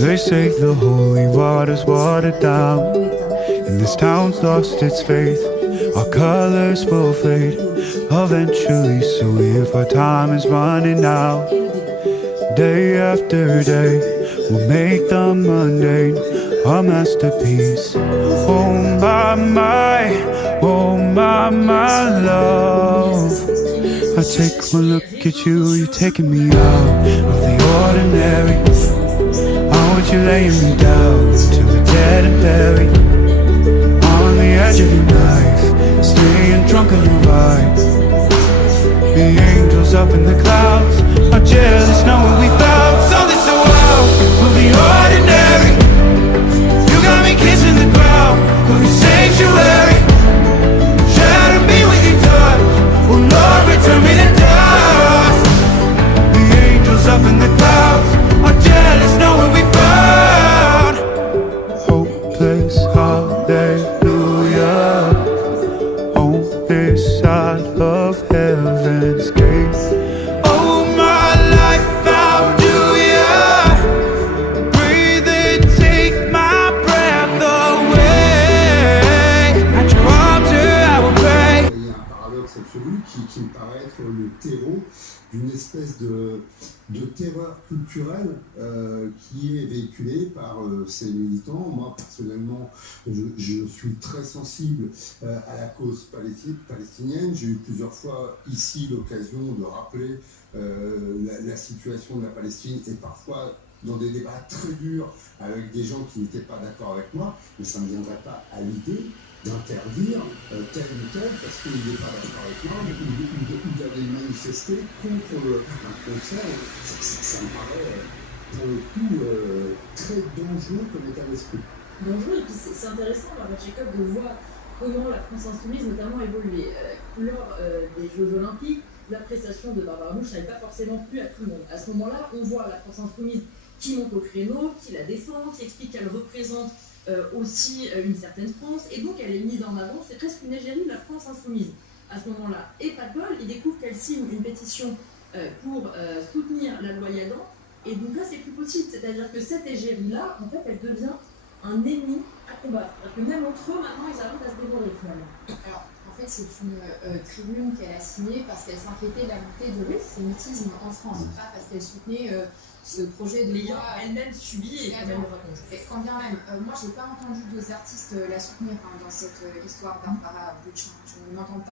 They say the holy water's watered down, and this town's lost its faith. Our colors will fade eventually, so if our time is running out, day after day, we'll make the mundane a masterpiece. Oh my love, I take one look at you, you're taking me out of the ordinary. I want you laying me down till we're dead and buried, on the edge of your knife, staying drunk on your vibe. The angels up in the clouds are jealous knowing we found something so wild. We'll be ordinary. You got me kissing the ground, we'll be sanctuary. Shatter me with your touch, oh Lord, return me to dust. The angels up in the clouds are jealous knowing we found hopeless hallelujah on this side of heaven's gate. Oh my life, how do ya breathe and take my breath away? At your altar I will pray. Il y a un paradoxe absolu qui me paraît être le terreau d'une espèce de terreur culturelle qui est véhiculée par ces militants. Moi, personnellement, je suis très sensible à la cause palestinienne. J'ai eu plusieurs fois ici l'occasion de rappeler la situation de la Palestine, et parfois dans des débats très durs avec des gens qui n'étaient pas d'accord avec moi, mais ça ne me viendrait pas à l'idée d'interdire tel ou tel parce qu'il n'est pas d'accord avec moi, ou d'aller manifester contre un concert. Ça me paraît pour le coup très dangereux comme état d'esprit. Dangereux, et puis c'est intéressant, Jacob, de voir comment la France Insoumise notamment évolué. Lors des Jeux Olympiques, l'appréciation de Barbara Mouche n'avait pas forcément plu à tout le monde. À ce moment-là, on voit la France Insoumise qui monte au créneau, qui la défend, qui explique qu'elle représente aussi une certaine France, et donc elle est mise en avant. C'est presque une égérie de la France Insoumise à ce moment-là. Et pas de bol, il découvre qu'elle signe une pétition pour soutenir la loi Yadan, et donc là c'est plus possible, c'est-à-dire que cette égérie-là, en fait, elle devient un ennemi à combattre. C'est-à-dire que même entre eux, maintenant, ils arrivent à se dévorer finalement. Alors, en fait, c'est une tribune qu'elle a signée parce qu'elle s'inquiétait de la montée de l'antisémitisme en France, pas parce qu'elle soutenait ce projet de loi. Elle-même subit et elle raconte. Quand bien même, moi, je n'ai pas entendu d'autres artistes la soutenir dans cette histoire, Barbara Buch. Je ne m'entends pas.